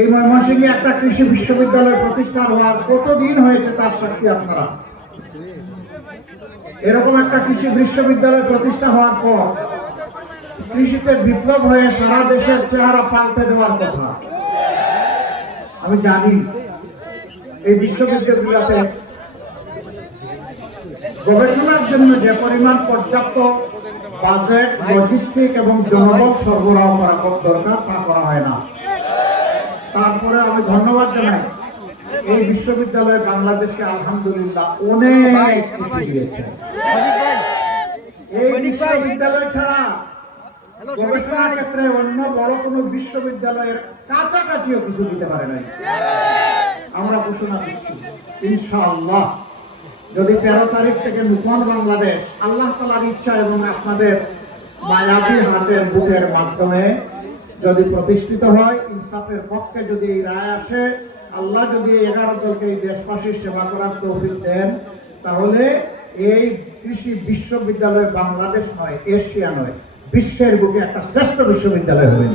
এই ময়মনসিংহে একটা কৃষি বিশ্ববিদ্যালয় প্রতিষ্ঠা হওয়ার কতদিন হয়েছে তার সাক্ষী আপনারা। এরকম একটা কৃষি বিশ্ববিদ্যালয় প্রতিষ্ঠা হওয়ার পর কৃষিতে বিপ্লব হয়ে সারা দেশের চেহারা পাল্টে দেওয়ার কথা। আমি জানি এই বিশ্ববিদ্যালয়গুলোতে গবেষণার জন্য যে পরিমাণ পর্যাপ্ত বাজেট, লজিস্টিক এবং জনবল সরবরাহ করা দরকার তা করা হয় না। তারপরে আমি ধন্যবাদ জানাই এই বিশ্ববিদ্যালয় বাংলাদেশকে আলহামদুলিল্লাহ অনেক কিছু দিয়েছে। এই বিশ্ববিদ্যালয় ছাড়া গবেষণার ক্ষেত্রে অন্য বড় কোনো বিশ্ববিদ্যালয়ের কাছাকাছিও কিছু দিতে পারে নাই। আমরা ঘোষণা দিচ্ছি ইনশাআল্লাহ যদি 13 তারিখ থেকে নতুন বাংলাদেশ আল্লাহ তাআলার ইচ্ছা এবং আপনাদের মায়াবী হাতের বুকের মাধ্যমে যদি প্রতিষ্ঠিত হয়, ইনসাফের পক্ষে যদি এই রায় আসে, আল্লাহ যদি 11 দলকে এই দেশবাসীর সেবা করার তৌফিক দেন, তাহলে এই কৃষি বিশ্ববিদ্যালয় বাংলাদেশ নয়, এশিয়া নয়, বিশ্বের বুকে একটা শ্রেষ্ঠ বিশ্ববিদ্যালয় হবে।